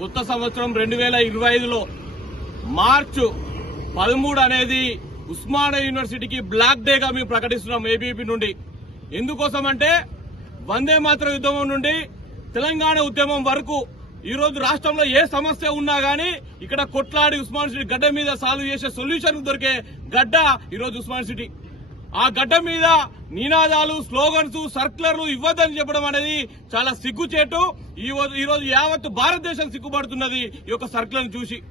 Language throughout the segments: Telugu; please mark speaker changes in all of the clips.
Speaker 1: కొత్త సంవత్సరం రెండు వేల ఇరవై ఐదులో మార్చు పదమూడు అనేది ఉస్మానియా యూనివర్సిటీకి బ్లాక్ డేగా మేము ప్రకటిస్తున్నాం ఏబీపీ నుండి. ఎందుకోసం అంటే వందే మాత్ర ఉద్యమం నుండి తెలంగాణ ఉద్యమం వరకు ఈ రోజు రాష్ట్రంలో ఏ సమస్య ఉన్నా గానీ ఇక్కడ కొట్లాడి ఉస్మాన్ సిటీ గడ్డ మీద సాల్వ్ చేసే సొల్యూషన్ దొరికే గడ్డ ఈ రోజు ఉస్మాన్ సిటీ ఆ గడ్డ మీద నినాదాలు స్లోగన్స్ సర్క్యులర్లు ఇవ్వద్దని చెప్పడం అనేది చాలా సిగ్గుచేటు. ఈ రోజు- యావత్ భారతదేశం సిగ్గుపడుతున్నది ఈ యొక్క సర్క్యులర్ చూసి.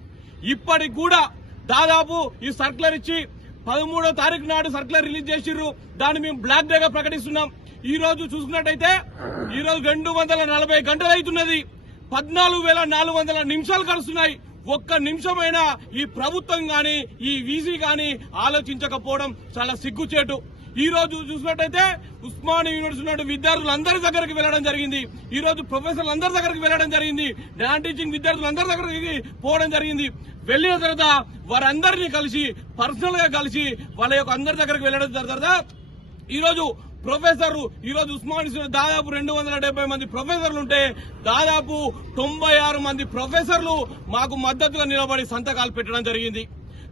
Speaker 1: ఇప్పటికి కూడా దాదాపు ఈ సర్క్యులర్ ఇచ్చి పదమూడో తారీఖు నాడు సర్క్యులర్ రిలీజ్ చేసిర్రు. దాన్ని మేము బ్లాక్ డేగా ప్రకటిస్తున్నాం. ఈ రోజు చూసుకున్నట్టయితే ఈ రోజు రెండు వందల నలభై గంటలు అవుతున్నది. పద్నాలుగు వేల నాలుగు వందల నిమిషాలు కలుస్తున్నాయి ఒక్క నిమిషమైనా ఈ ప్రభుత్వం గాని ఈ వీసీ గాని ఆలోచించకపోవడం చాలా సిగ్గుచేటు. ఈ రోజు చూసినట్టయితే ఉస్మానియా యూనివర్సిటీ విద్యార్థులు అందరి దగ్గరికి వెళ్ళడం జరిగింది. ఈ రోజు ప్రొఫెసర్లు అందరి దగ్గరికి వెళ్ళడం జరిగింది. డాన్ టీచింగ్ విద్యార్థులందరి దగ్గరికి పోవడం జరిగింది. వెళ్ళిన తర్వాత వారందరినీ కలిసి పర్సనల్గా కలిసి వాళ్ళ యొక్క అందరి దగ్గరికి వెళ్ళడం తర్వాత ఈ రోజు ప్రొఫెసర్లు ఈ రోజు ఉస్మానియా దాదాపు రెండు వందల డెబ్బై మంది ప్రొఫెసర్లు ఉంటే దాదాపు తొంభై ఆరు మంది ప్రొఫెసర్లు మాకు మద్దతుగా నిలబడి సంతకాలు పెట్టడం జరిగింది.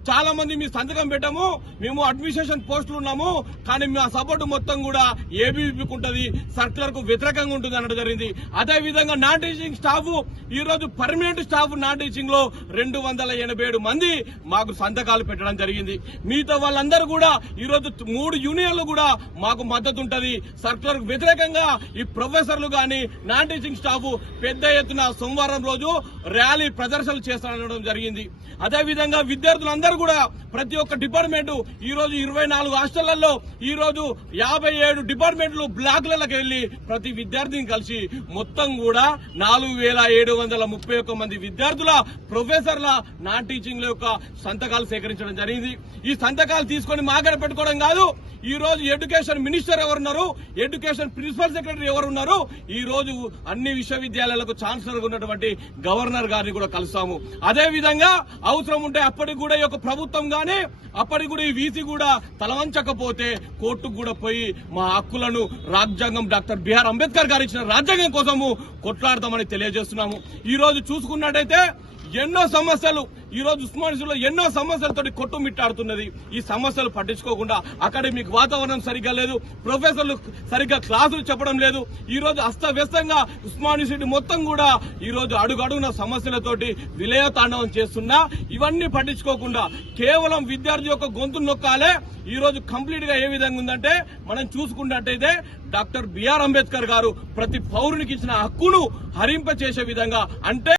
Speaker 1: చాలా మంది మీ సంతకం పెట్టాము మేము అడ్మినిస్ట్రేషన్ పోస్టులు ఉన్నాము కానీ మా సపోర్ట్ మొత్తం కూడా ఏబీవీపీకి ఉంటుంది సర్కులర్కు వ్యతిరేకంగా ఉంటుంది అనడం జరిగింది. అదే విధంగా నాన్ టీచింగ్ స్టాఫ్ ఈ రోజు పర్మనెంట్ స్టాఫ్ నాన్ టీచింగ్లో రెండు వందల ఎనభై ఏడు మంది మాకు సంతకాలు పెట్టడం జరిగింది. మిగతా వాళ్ళందరూ కూడా ఈ రోజు మూడు యూనియన్లు కూడా మాకు మద్దతు ఉంటది. సర్కులర్ వ్యతిరేకంగా ఈ ప్రొఫెసర్లు గాని నాన్ టీచింగ్ స్టాఫ్ పెద్ద ఎత్తున సోమవారం రోజు ర్యాలీ ప్రదర్శనలు చేస్తానడం జరిగింది. అదే విధంగా విద్యార్థులందరూ కూడా ప్రతి ఒక్క డిపార్ట్మెంట్ ఈ రోజు ఇరవై నాలుగు హాస్టళ్ళలో ఈ రోజు యాభై ఏడు డిపార్ట్మెంట్లు బ్లాక్లకు వెళ్ళి ప్రతి విద్యార్థిని కలిసి మొత్తం కూడా నాలుగు వేల ఏడు వందల ముప్పై ఒక్క మంది విద్యార్థుల ప్రొఫెసర్ల నాన్ టీచింగ్ యొక్క సంతకాలు సేకరించడం జరిగింది. ఈ సంతకాలు తీసుకొని మాగడ పెట్టుకోవడం కాదు ఈ రోజు ఎడ్యుకేషన్ మినిస్టర్ ఎవరున్నారు? ఎడ్యుకేషన్ ప్రిన్సిపల్ సెక్రటరీ ఎవరున్నారు? ఈ రోజు అన్ని విశ్వవిద్యాలయాలకు ఛాన్సలర్ ఉన్నటువంటి గవర్నర్ గారిని కూడా కలుస్తాము. అదే విధంగా అవసరం ఉంటే అప్పటికి కూడా ఈ యొక్క ప్రభుత్వం గానీ అప్పటికి కూడా ఈ వీసీ కూడా తలవంచకపోతే కోర్టుకు కూడా పోయి మా హక్కులను రాజ్యాంగం డాక్టర్ బిఆర్ అంబేద్కర్ గారు ఇచ్చిన రాజ్యాంగం కోసము కొట్లాడతామని తెలియజేస్తున్నాము. ఈ రోజు చూసుకున్నట్టయితే ఎన్నో సమస్యలు. ఈ రోజు ఉస్మానియాలో ఎన్నో సమస్యలతో కొట్టుమిట్టాడుతున్నది ఈ సమస్యలు పట్టించుకోకుండా అకాడమిక్ వాతావరణం సరిగ్గా లేదు. ప్రొఫెసర్లు సరిగ్గా క్లాసులు చెప్పడం లేదు. ఈ రోజు అస్తవ్యస్తంగా ఉస్మానియాసిటీ మొత్తం కూడా ఈ రోజు అడుగడుగున సమస్యలతోటి విలయతాండవం చేస్తున్నా. ఇవన్నీ పట్టించుకోకుండా కేవలం విద్యార్థి యొక్క గొంతు నొక్కాలే. ఈ రోజు కంప్లీట్గా ఏ విధంగా ఉందంటే మనం చూసుకున్నట్టయితే డాక్టర్ బిఆర్ అంబేద్కర్ గారు ప్రతి పౌరునికి ఇచ్చిన హక్కును హరింప చేసే విధంగా అంటే